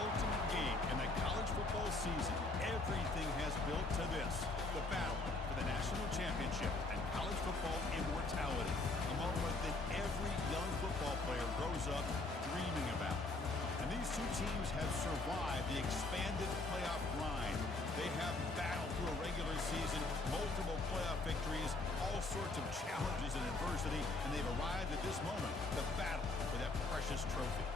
ultimate game in the college football season. Everything has built to this, the battle for the national championship and college football immortality, a moment that every young football player grows up dreaming about. And these two teams have survived the expanded playoff grind. They have battled through a regular season, multiple playoff victories, all sorts of challenges and adversity, and they've arrived at this moment, the battle for that precious trophy.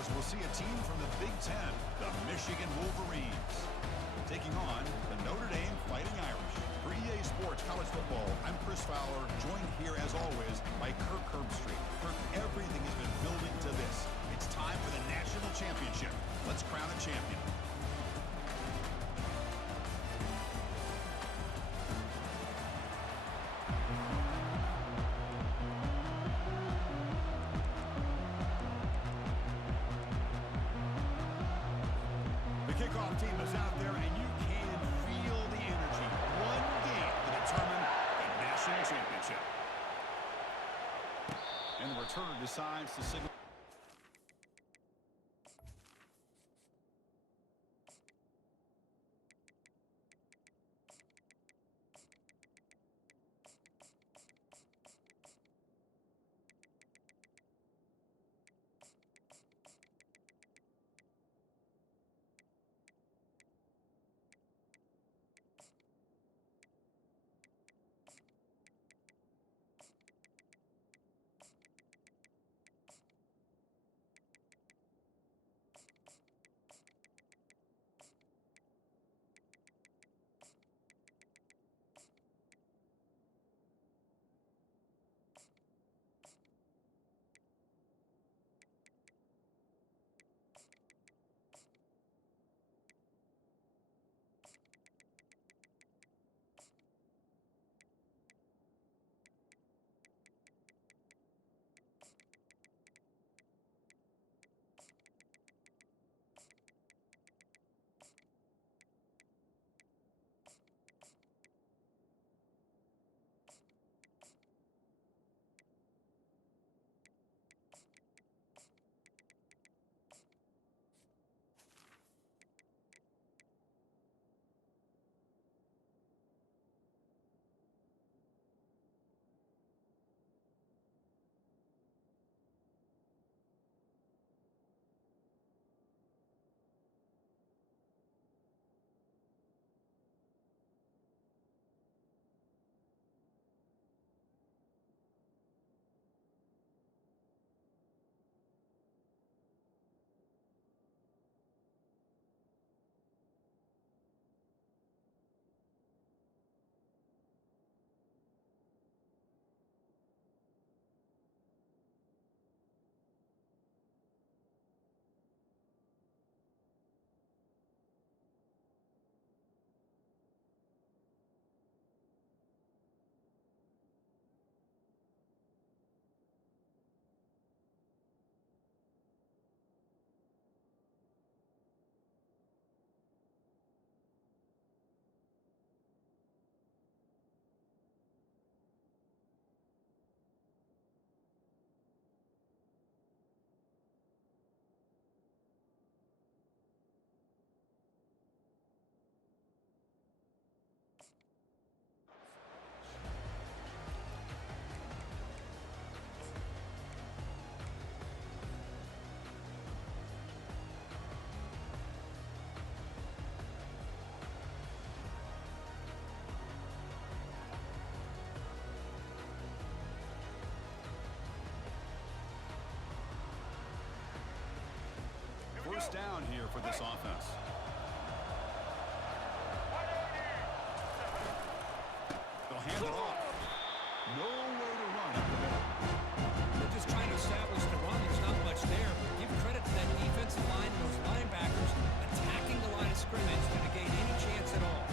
As we'll see a team from the Big Ten, the Michigan Wolverines, taking on the Notre Dame Fighting Irish. For EA Sports College Football, I'm Chris Fowler, joined here as always by Kirk Herbstreit. Kirk, everything has been building to this. It's time for the national championship. Let's crown a champion. Kickoff team is out there, and you can feel the energy. One game to determine the national championship. And the returner decides to signal. First down here for this offense. They'll hand it off. Nowhere to run up the middle. They're just trying to establish the run. There's not much there, but give credit to that defensive line and those linebackers attacking the line of scrimmage to negate any chance at all.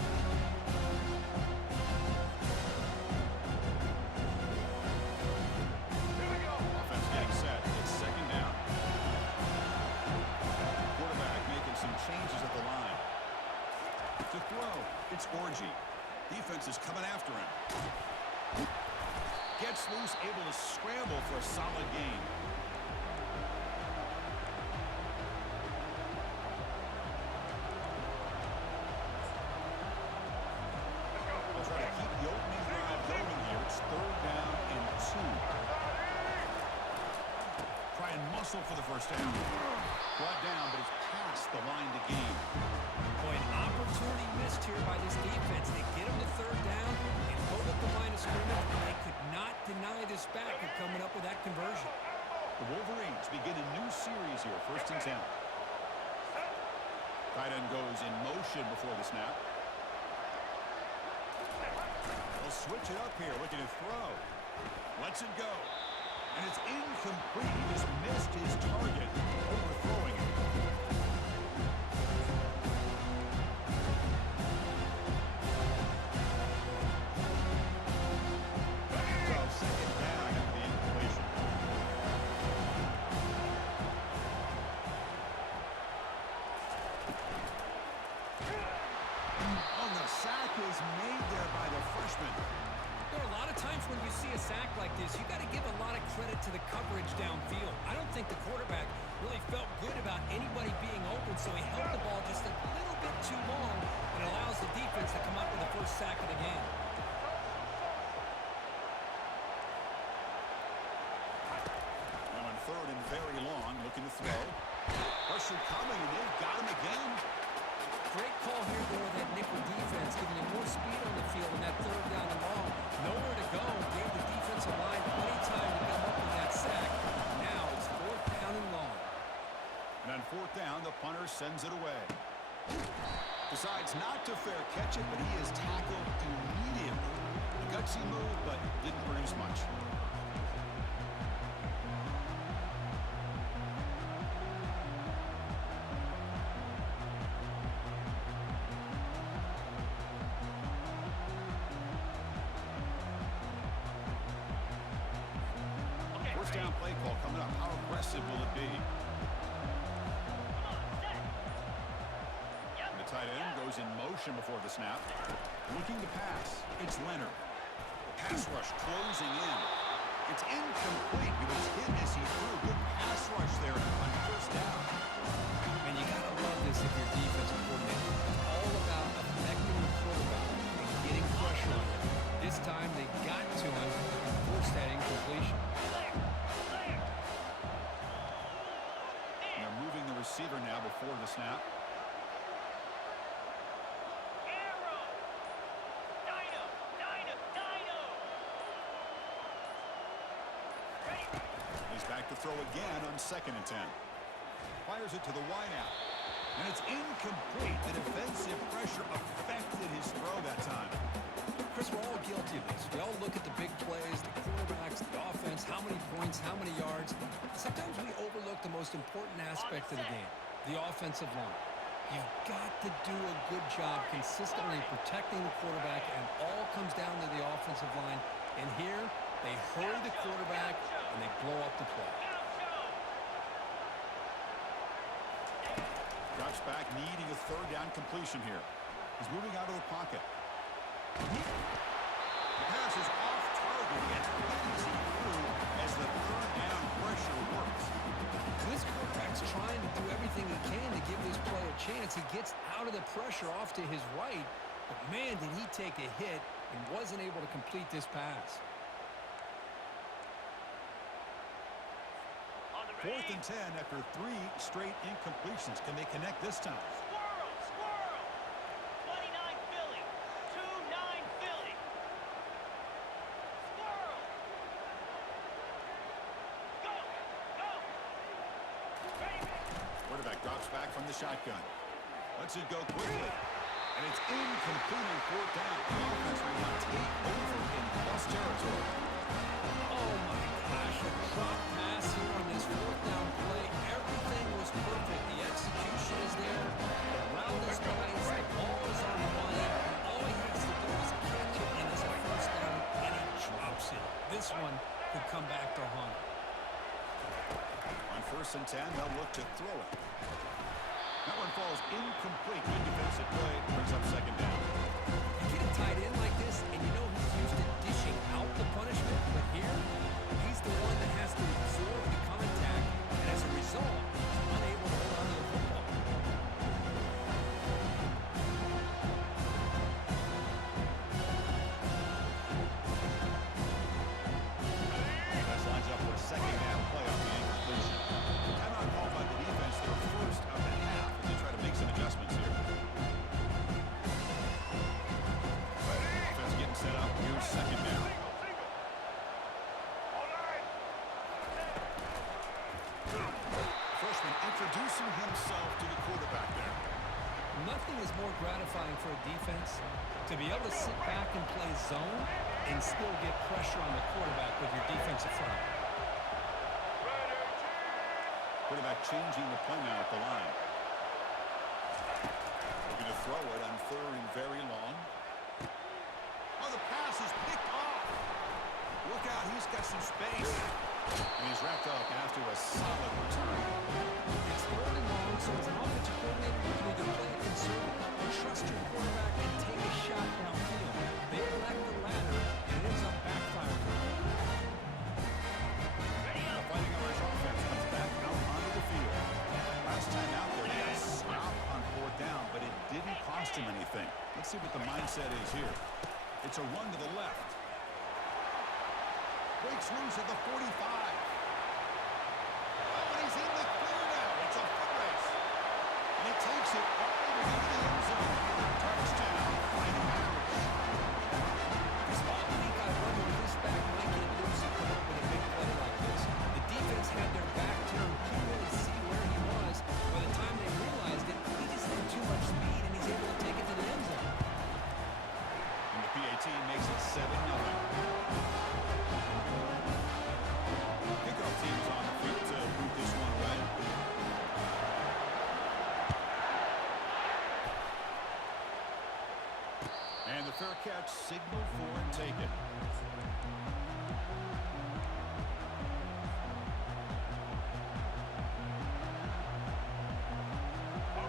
Here we go. Offense getting set. It's second down. Making some changes at the line. To throw, it's Orgy. Defense is coming after him. Gets loose, able to scramble for a solid gain. hustle for the first down. Brought down, but it's past the line to gain. Boy, an opportunity missed here by this defense. They get him to third down and hold up the line of scrimmage, and they could not deny this backer coming up with that conversion. The Wolverines begin a new series here, 1st and 10. Tight end goes in motion before the snap. They'll switch it up here, looking to throw. Lets it go. And it's incomplete. He just missed his target, overthrowing it. So, second down after the incompletion. Oh, the sack is made there by the freshman. There are a lot of times when you see a sack like this, you got to give a lot of credit to the coverage downfield. I don't think the quarterback really felt good about anybody being open, so he held the ball just a little bit too long and allows the defense to come up with the first sack of the game. Now on 3rd and very long, looking to throw. Pressure coming, and they've got him again. Great call here with that nickel defense, giving him more speed on the field in that 3rd down and long. Nowhere to go. Gave the defensive line plenty of time to come up with that sack. Now it's 4th down and long. And on 4th down, the punter sends it away. Decides not to fair catch it, but he is tackled immediately. A gutsy move, but didn't produce much. Down play call coming up. How aggressive will it be? And the tight end goes in motion before the snap. Looking to pass. It's Leonard. The pass rush closing in. It's incomplete. He was hit as he threw. Good pass rush there on 1st down. And you got to love this if you're defensive coordinator. It's all about affecting the quarterback and getting pressure on him. This time they got to him and forced that incompletion. Receiver now before the snap. He's back to throw again on 2nd and 10. Fires it to the wideout. And it's incomplete. The defensive pressure affected his throw that time. Chris, we're all guilty of this. We all look at the big plays, the quarterbacks, the offense, how many points, how many yards. Sometimes we overlook the most important aspect of the game, the offensive line. You've got to do a good job consistently protecting the quarterback, and all comes down to the offensive line. And here, they hurry the quarterback, and they blow up the play. Drops back, needing a 3rd down completion here. He's moving out of the pocket. The pass is off target and easy through as the 3rd down pressure works. This quarterback's trying to do everything he can to give this play a chance. He gets out of the pressure off to his right, but man, did he take a hit and wasn't able to complete this pass. 4th and 10 after 3 straight incompletions. Can they connect this time? Squirrel! 29 Philly. 2-9 Philly. Squirrel! Go! Quarterback drops back from the shotgun. Lets it go quickly. And it's incomplete on 4th down. The offense will not take over in plus territory. Oh my gosh, a drop pass here on this 4th down play. Everything was perfect. The execution is there. The route is nice. The ball is on the money. All he has to do is catch it, and it's a 1st down, and he drops it. This one could come back to haunt him. On 1st and 10, they'll look to throw it. That one falls incomplete. Good defensive play. Brings up 2nd down. You get a tight end like this, and you know he's used to dishing out the punishment, but here, he's the one that has to absorb the contact, and as a result, he's unable to hold on to the football. Defense lines up for a 2nd down play on the incompletion. introducing himself to the quarterback there. Nothing is more gratifying for a defense to be able to sit back and play zone and still get pressure on the quarterback with your defensive front. Quarterback changing the play now at the line. Looking to throw it on third and very long. Oh, the pass is picked off. Look out, he's got some space. And he's wrapped up after a solid return. It's third and long, so as an offensive coordinator, you can either play it conservative or trust your quarterback and take a shot downfield. They elect the latter, and it ends up backfiring. The Fighting Irish offense comes back out onto the field. Last time out there, he got a stop on fourth down, but it didn't cost him anything. Let's see what the mindset is here. It's a run to the left. Breaks loose at the 45. Oh, and he's in the clear now. It's a foot race. And he takes it all the way to the end zone. Touchdown, Fighting Irish. This ball week, I wonder if this back might get loose and come up with a big play like this. The defense had their back turned. Couldn't really see where he was. By the time they realized it, he just had too much speed, and he's able to take it to the end zone. And the PAT makes it 7-0. Kickoff team's on the field to boot this one away. And the fair catch signal for and taken.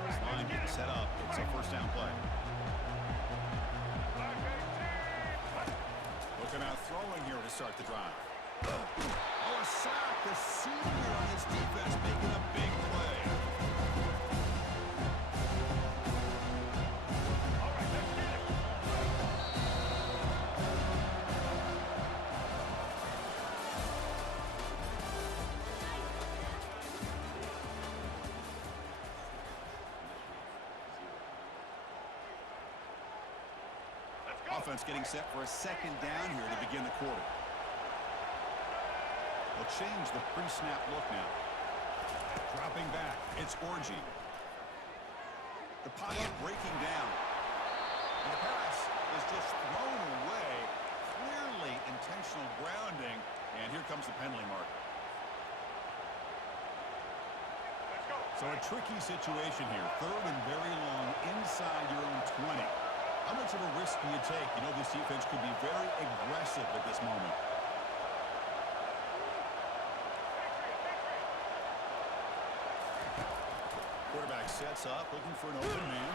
This line getting set up. It's a first down play. Looking out throwing here to start the drive. Oh, a sack. The senior on his defense making a big play. Offense getting set for a second down here to begin the quarter. They'll change the pre-snap look now. Dropping back, it's Orgy. The pocket breaking down. And the pass is just thrown away. Clearly intentional grounding. And here comes the penalty mark. So a tricky situation here. Third and very long inside your own 20. How much of a risk do you take? You know, this defense could be very aggressive at this moment. Quarterback sets up, looking for an open man.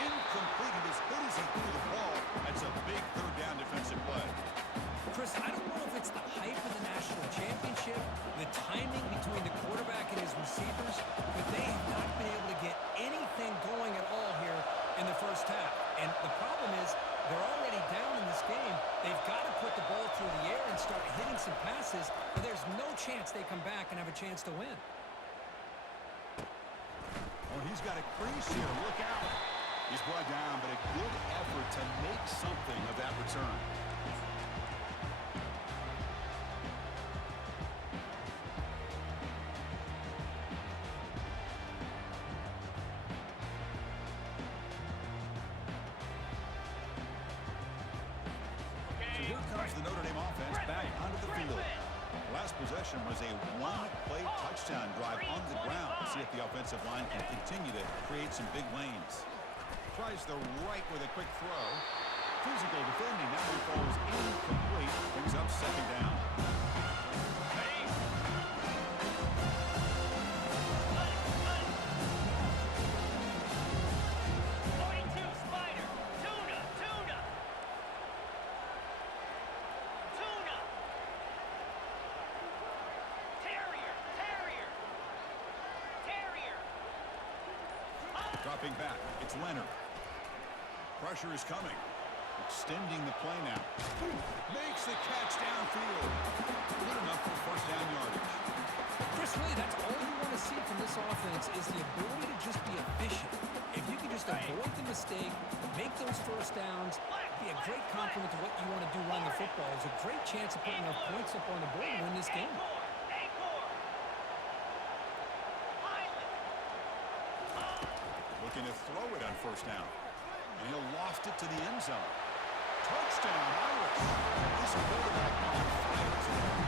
Incomplete. As good as he threw the ball, that's a big third down defensive play. Chris, I don't know if it's the hype of the national championship, the timing between the quarterback and his receivers, but they have not been able to get anything going at all here in the first half. And the problem is they're already down in this game. They've got to put the ball through the air and start hitting some passes, or there's no chance they come back and have a chance to win. Oh, he's got a crease here. Look out. He's brought down, but a good effort to make something of that return. So here comes the Notre Dame offense back onto the field. Last possession was a one-play touchdown drive on the ground. See if the offensive line can continue to create some big lanes. Tries the right with a quick throw. Physical defending. That one falls incomplete. Brings up second down. Dropping back, it's Leonard. Pressure is coming. Extending the play now. Makes the catch downfield. Good enough for first down yardage. Chris, really, that's all you want to see from this offense is the ability to just be efficient. If you can just avoid the mistake, make those first downs, be a great compliment to what you want to do running the football. There's a great chance of putting enough points up on the board to win this game. looking to throw it on first down. And he'll loft it to the end zone. Touchdown, Irish. This quarterback on fire today.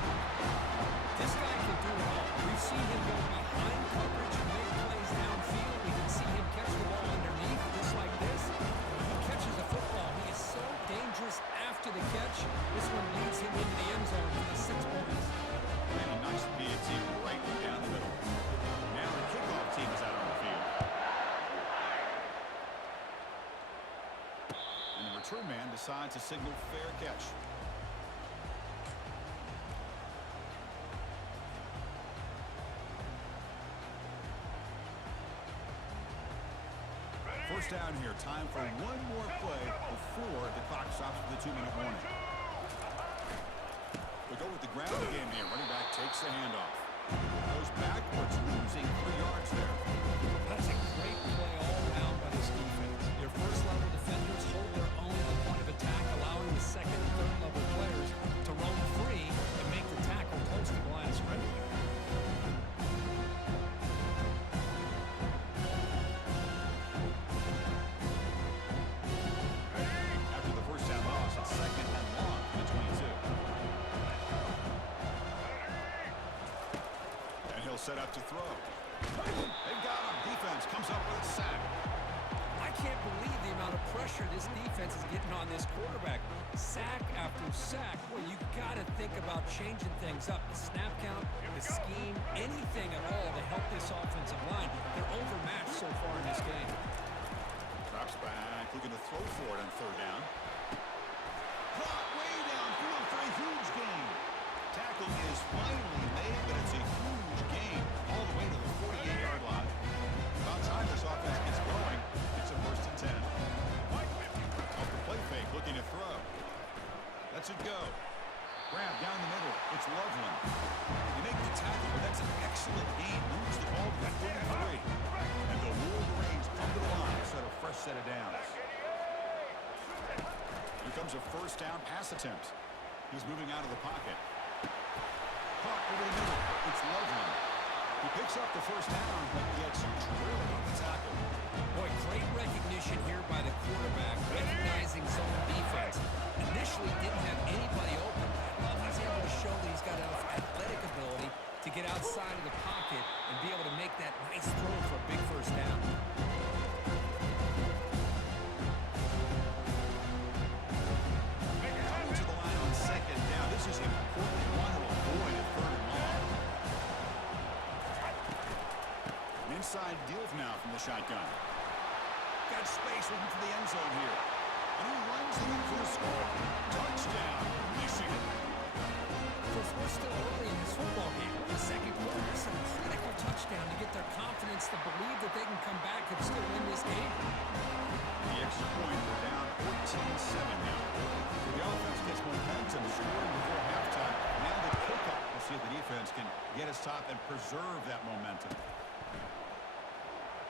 This guy can do it all. We've seen him go behind coverage and make plays downfield. We can see him catch the ball underneath, just like this. When he catches a football, he is so dangerous after the catch. This one leads him into the end zone for the 6 points. And a nice PAT right down the middle. Now the kickoff team is out on the field. And the return man decides to signal fair catch. First down here. Time for one more play before the clock stops for the 2-minute warning. They go with the ground game here. Running back takes the handoff. Goes backwards, losing 3 yards there. That's a great play all around by this defense. Your first-level defenders hold their own at the point of attack, allowing the second and third-level players to roam free and make the tackle close to the line of scrimmage. After the first down loss, it's second and long for the 22. And he'll set up to throw. They've got him. Defense comes up with a sack. I can't believe the amount of pressure this defense is getting on this quarterback. Sack after sack. Well, you got to think about changing things up. The snap count, the scheme, anything at all to help this offensive line. They're overmatched so far in this game. Drops back, looking to throw for it on third down. Caught way downfield for a huge gain. Tackle is finally made, but it's a huge gain all the way to the 48-yard line. About time this offense gets going. It's a first and 10. Off the play fake, looking to throw. Lets it go. Grab down the middle. It's Loveland. You make the tackle, but that's an excellent gain. Moves the ball to the 33. And the Wolverines come to the line, set a fresh set of downs. Here comes a first down pass attempt. He's moving out of the pocket. Caught over the middle. It's Loveland. He picks up the first down, but gets drilled on the tackle. Boy, great recognition here by the quarterback, recognizing zone defense. Initially didn't have anybody open. He's able to show that he's got enough athletic ability to get outside of the pocket and be able to make that nice throw for a big first down. Coming to the line on second down. This is important. Want to avoid a third and long. An inside deal now from the shotgun. Got space looking for the end zone here. And he runs it in for the score. Touchdown, Michigan. We're still early in this football game. The second quarter is a critical touchdown to get their confidence to believe that they can come back and still win this game. The extra point, they're down 14-7 now. So the offense gets momentum, scoring before halftime. Now the kickoff. We'll see if the defense can get us top and preserve that momentum.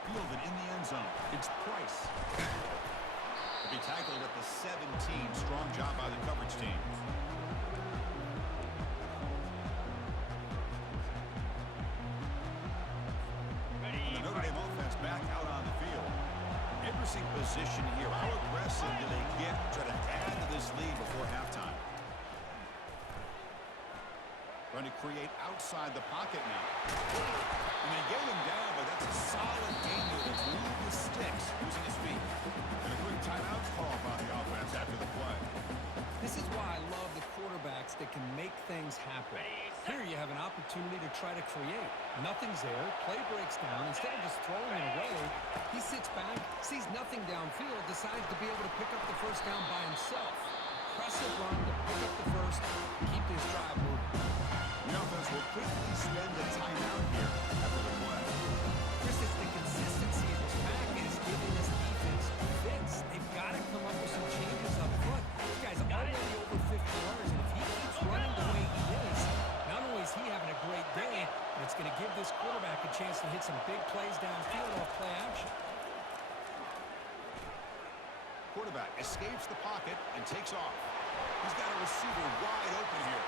Fielded in the end zone. It's Price. He'll be tackled at the 17. Strong job by the coverage team. And the Notre Dame offense back out on the field. Interesting position here. How aggressive do they get to try to add to this lead before halftime? Trying to create outside the pocket now. And they get him down, but that's a solid game here to move the sticks using his feet. And a quick timeout call by the offense after the play. This is why I love the quarterbacks that can make things happen. Here you have an opportunity to try to create. Nothing's there. Play breaks down. Instead of just throwing it away, he sits back, sees nothing downfield, decides to be able to pick up the first down by himself. Impressive run to pick up the first, keep this drive moving. The offense will quickly spend a timeout here after the play. Chris, it's the consistency of this package giving this defense a fix. They've got to come up with some changes up front. This guy's already over 50 yards, and if he keeps running the way he is, not only is he having a great day, but it's going to give this quarterback a chance to hit some big plays downfield off play action. Quarterback escapes the pocket and takes off. He's got a receiver wide open here.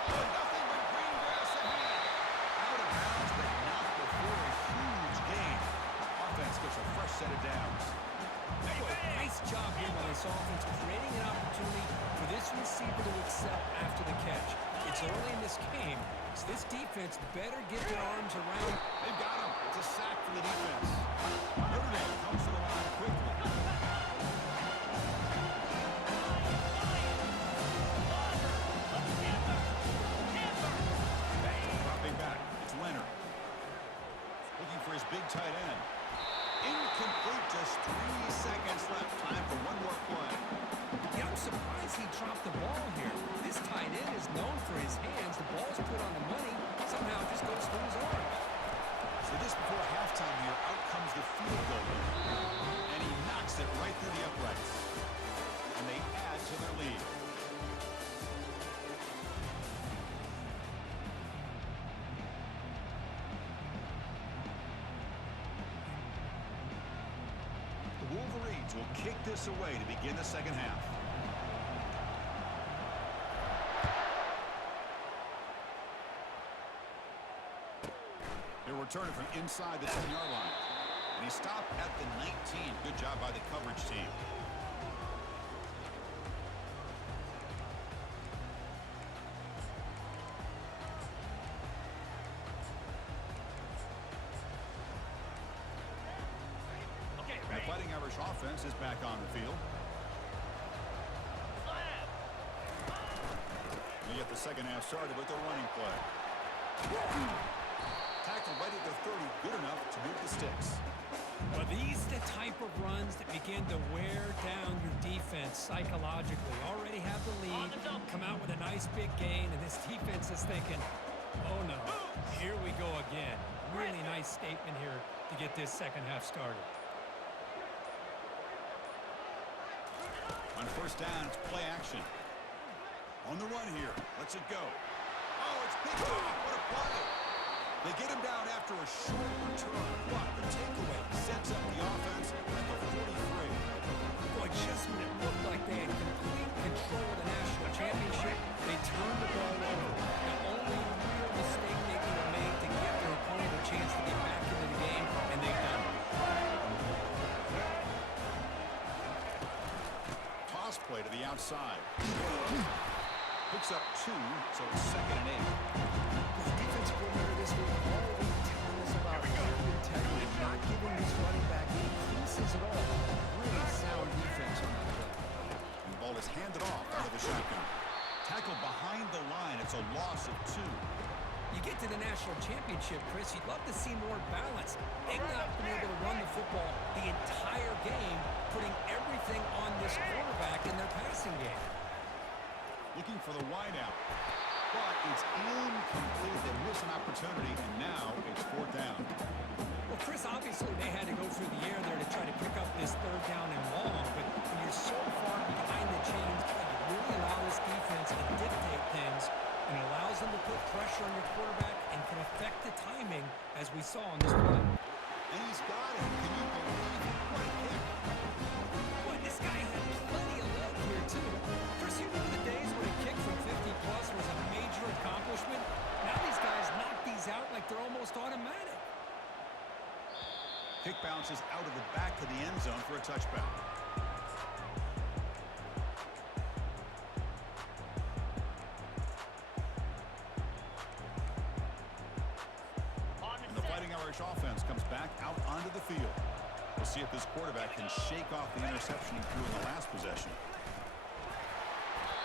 Oh, nothing but green grass ahead. Out of bounds, but not before a huge gain. Offense gets a fresh set after the catch. It's early in this game, so this defense better get their arms around. They've got him. It's a sack for the defense. Notre Dame comes to the line quickly. Dropping back. It's Leonard. Looking for his big tight end. Incomplete. Just 3 seconds left. Time for one more play. Yeah, I'm surprised he dropped the ball here. This tight end is known for his hands. The ball's put on the money. Somehow it just goes through his arms. So just before halftime here, out comes the field goal. And he knocks it right through the uprights. And they add to their lead. The Wolverines will kick this away to begin the second half. They're returning from inside the 10-yard line. And he stopped at the 19. Good job by the coverage team. And the Fighting Irish offense is back on the field. We get the second half started with a running play. Tackled right at the 30, good enough to move the sticks. Well, these are the type of runs that begin to wear down your defense psychologically. Already have the lead, come out with a nice big gain, and this defense is thinking, oh no, here we go again. Really nice statement here to get this second half started. On first down, it's play action. On the run here, lets it go. Oh, it's picked off, what a play. They get him down after a short return, but the takeaway sets up the offense at the 43. Boy, just when it looked like they had complete control of the national championship, they turned the ball over. The only real mistake they could have made to give their opponent a chance to get back into the game, and they've done it. Toss play to the outside. Picks up 2, so it's 2nd and 8. The defensive coordinator this week already telling us about game integrity, not giving this running back any pieces at all. Really sound defense on that play. And the ball is handed off out of the shotgun. Tackled behind the line. It's a loss of 2. You get to the national championship, Chris, you'd love to see more balance. They've not been able to run the football the entire game, putting everything on this quarterback in their passing game. Looking for the wideout. But it's incomplete. They miss an opportunity, and now it's 4th down. Well, Chris, obviously they had to go through the air there to try to pick up this 3rd down and long, but when you're so far behind the chains, you really allow this defense to dictate things, and it allows them to put pressure on your quarterback and can affect the timing, as we saw on this play. And he's got it. Can you believe it? What a kick. Boy, this guy had plenty of leg here, too. Chris, you remember the days when a kick from 50-plus was a major accomplishment? Now these guys knock these out like they're almost automatic. Kick bounces out of the back of the end zone for a touchback. And the Fighting Irish offense comes back out onto the field. We'll see if this quarterback can shake off the interception he threw in the last possession.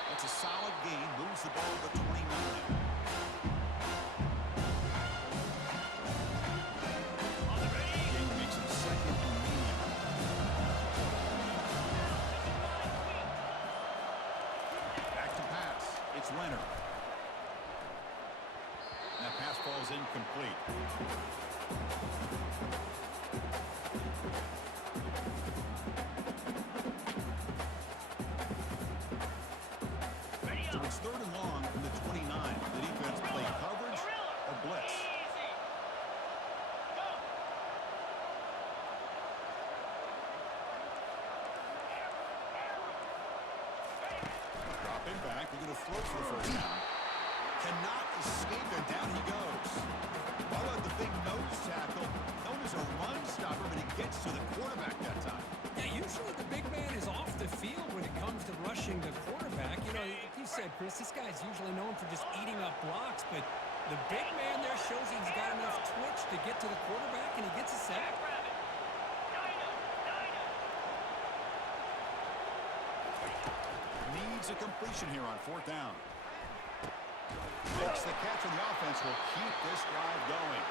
That's a solid gain. Moves the ball to the 29. Game makes it 2nd and medium. Back to pass. It's Leonard. That pass falls incomplete. So it's 3rd and long from the 29. The defense play coverage or blitz. Dropping back. They're going to throw for the 1st down. Cannot escape it. Down he goes. Ball at the big nose tackle. Known as a run stopper, but he gets to the quarterback that time. Yeah, usually the big man is off the field when it comes to rushing the quarterback. You know, you said, Chris, this guy's usually known for just eating up blocks, but the big man there shows he's got enough twitch to get to the quarterback, and he gets a sack. Needs a completion here on fourth down. Makes the catch, and the offense will keep this drive going.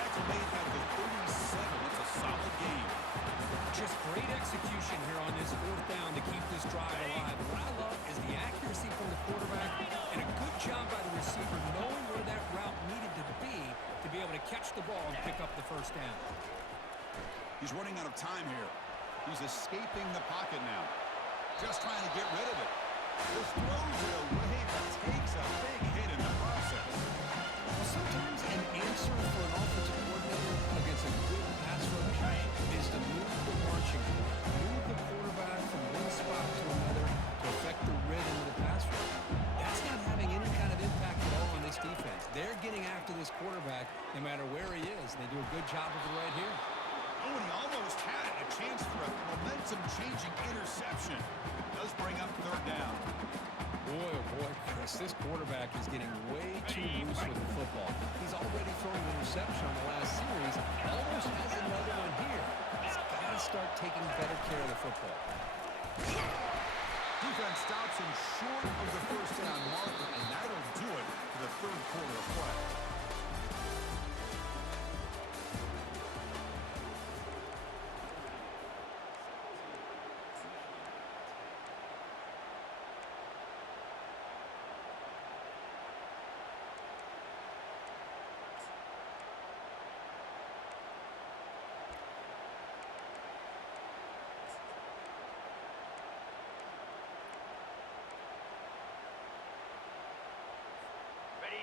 Tackle made at the 37. It's a solid game. Just great execution here on this fourth down to keep this drive alive. What I love is the accuracy from the quarterback and a good job by the receiver knowing where that route needed to be able to catch the ball and pick up the first down. He's running out of time here. He's escaping the pocket now. Just trying to get rid of it. This throws it away, but takes a big hit in the process. Well, sometimes an answer for an offensive coordinator against a good pass rush is to move the marching point, move the quarterback from one spot to another to affect the rhythm of the pass rush. That's not having any kind of impact at all on this defense. They're getting after this quarterback no matter where he is. They do a good job of it right here. Oh, and he almost had a chance for a momentum-changing interception. Does bring up third down. Boy, oh boy, Chris, this quarterback is getting way too loose with the football. He's already thrown an interception on the last series. Almost has another one here. He's got to start taking better care of the football. Defense stops him short of the first down marker, and that'll do it for the third quarter of play.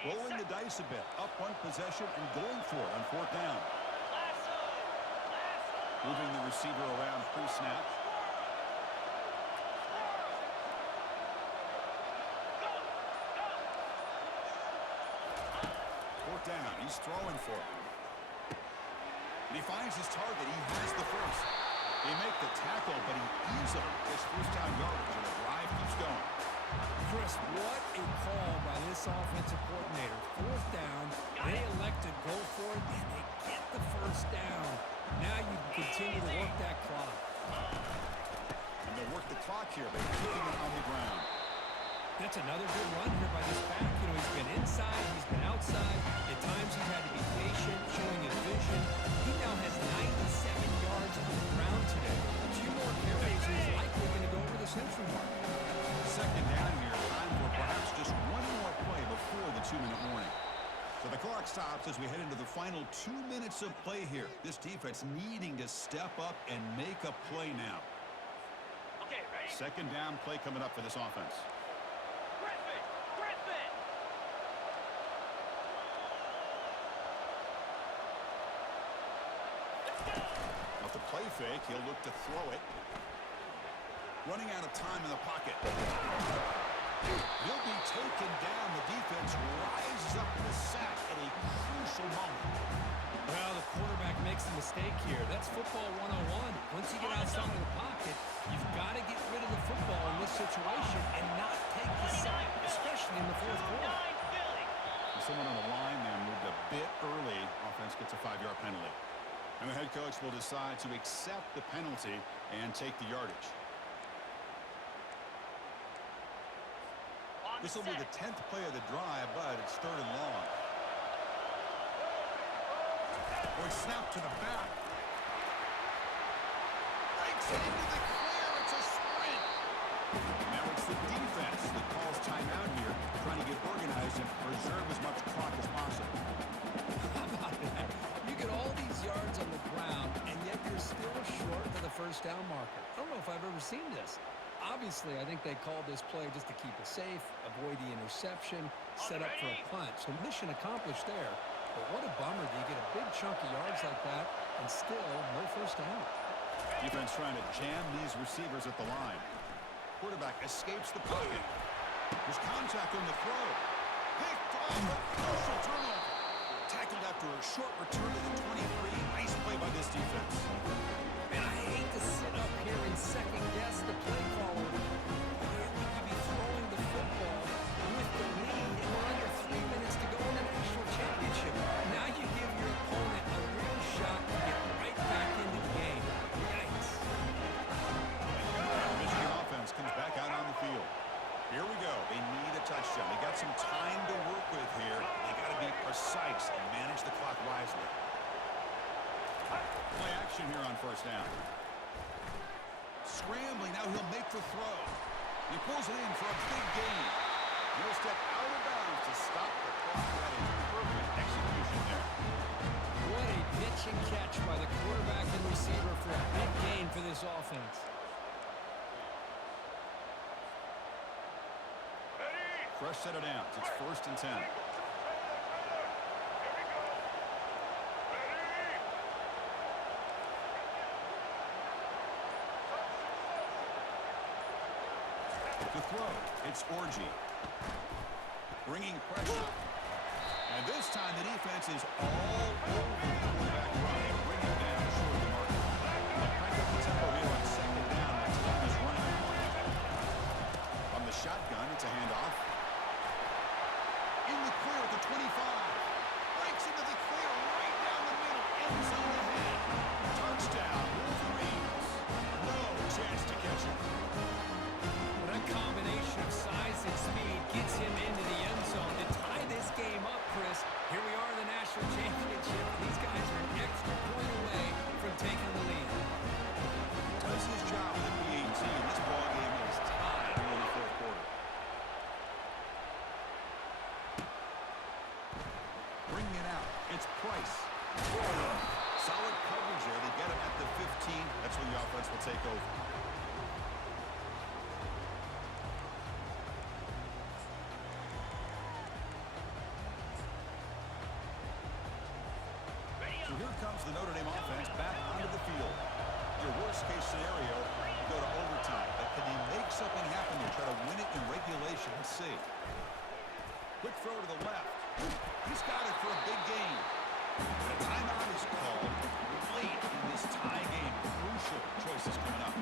Rolling the dice a bit, up one possession and going for it on fourth down. Moving the receiver around pre-snap. Fourth down, he's throwing for it. And he finds his target, he has the first. They make the tackle, but he easily gets first down yardage, and the drive keeps going. Chris, what a call by this offensive coordinator. Fourth down, they elect to go for it, and they get the first down. Now you can continue to work that clock. And they work the clock here by keeping it on the ground. That's another good run here by this back. You know, he's been inside, he's been outside. At times he's had to be patient, showing his vision. He now has 97 yards on the ground today. A few more carries, and he's likely going to go over the century mark. Second down here, time for perhaps just one more play before the 2-minute warning. So the clock stops as we head into the final 2 minutes of play here. This defense needing to step up and make a play now. Okay, ready? Second down play coming up for this offense. Griffin! Let's go! Off the play fake, he'll look to throw it. Running out of time in the pocket. He'll be taken down. The defense rises up in the sack at a crucial moment. Well, the quarterback makes a mistake here. That's football 101. Once you get outside of the pocket, you've got to get rid of the football in this situation and not take the sack, especially in the fourth quarter. Someone on the line there moved a bit early. Offense gets a 5-yard penalty. And the head coach will decide to accept the penalty and take the yardage. This will be the 10th play of the drive, but it's third and long. Boy, snap to the back. Breaks it into the clear. It's a sprint. Now it's the defense that calls timeout here, trying to get organized and preserve as much clock as possible. How about that? You get all these yards on the ground, and yet you're still short of the first down marker. I don't know if I've ever seen this. Obviously, I think they called this play just to keep it safe, avoid the interception, set up for a punt. So mission accomplished there. But what a bummer. You get a big chunk of yards like that and still no first down. Defense trying to jam these receivers at the line. Quarterback escapes the pocket. There's contact on the throw. Picked off a crucial turnover. Tackled after a short return to the 23. Nice play by this defense. And I hate to sit up here and second-guess the play caller. Why would you be throwing the football mistakes and manage the clock wisely. Play action here on first down. Scrambling, now he'll make the throw. He pulls it in for a big gain. He'll step out of bounds to stop the clock. That is perfect execution there. What a pitch and catch by the quarterback and receiver for a big gain for this offense. Fresh set of downs. It's 1st and 10. To throw, it's Orgy. Bringing pressure. And this time the defense is all over the quarterback run. Bring him down short of the mark. They'll crank up the tempo here on 2nd down. The time is running. From the shotgun, it's a handoff. In the clear at the 25. Breaks into the clear right down the middle. End zone ahead. Touchdown, Wolverines. No chance to catch him. That combination of size and speed gets him into the end zone to tie this game up, Chris. Here we are in the national championship. These guys are an extra point away from taking the lead. Does his job with the PAT, and this ball game is tied here in the 4th quarter. Bringing it out, it's Price. Solid coverage there. They get him at the 15. That's when the offense will take over. So here comes the Notre Dame offense back onto the field. Your worst-case scenario, you go to overtime. But can they make something happen here? Try to win it in regulation. Let's see. Quick throw to the left. He's got it for a big gain. And a timeout is called late in this tie game. Crucial choices coming up.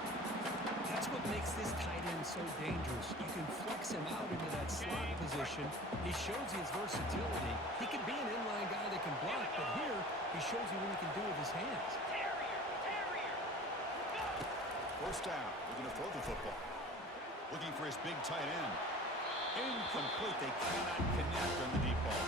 That's what makes this tight end so dangerous. You can flex him out into that slot position. He shows his versatility. He can be an inline guy that can block, but here he shows you what he can do with his hands. First down. Looking to throw the football. Looking for his big tight end. Incomplete. They cannot connect on the deep ball.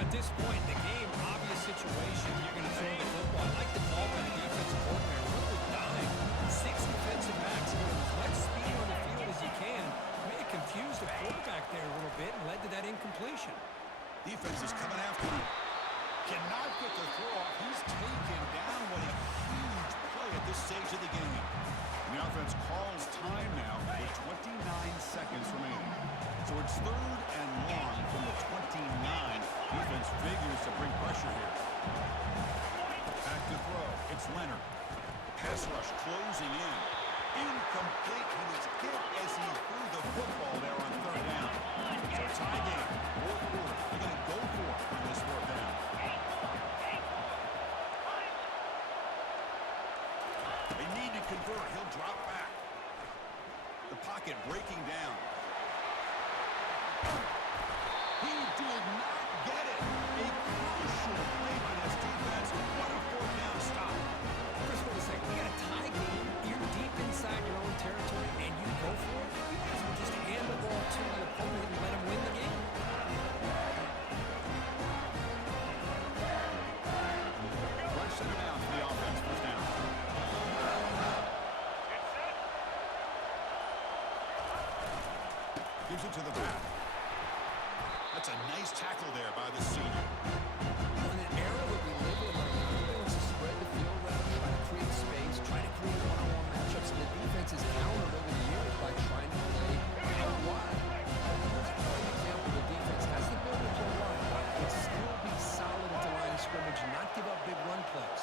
At this point in the game, obvious situation, you're going to throw the football. I like the call by the defensive coordinator. Run with dime. 6 defensive backs. Give him as much speed on the field as you can. May have confused the quarterback there a little bit and led to that incompletion. Defense is coming after him. Cannot get the throw off. He's taken down. What a huge play at this stage of the game. And the offense calls time now with 29 seconds remaining. So it's 3rd and long from the 29. Defense figures to bring pressure here. Back to throw. It's Leonard. Pass rush closing in. Incomplete. He was hit as he threw the football there on 3rd down. So tie game. 4th quarter. They're going to go for it on this 4th down. They need to convert. He'll drop back. The pocket breaking down. He did not get it. A crucial play by this defense. What a 4th down stop. First of all, second, we got a tie game. You're deep inside your own territory, and you go for it. You guys will just hand the ball to the opponent and let him win the game. Fresh center down for the offense. First down. Gives it to the back. That's a nice tackle there by the senior. In an era that we live in right now, everybody wants to spread the field around, try to create space, try to create one-on-one matchups, and the defense is countered over the years by trying to play out wide. Here's a great example. The defense has the ability to play wide, but still be solid at the line of scrimmage and not give up big run plays.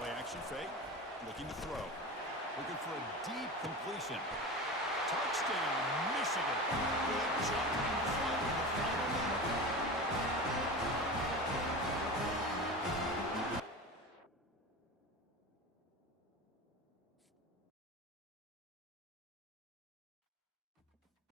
Play action fake. Looking to throw. Looking for a deep completion. Touchdown, Michigan. Big jump in front in the final minute.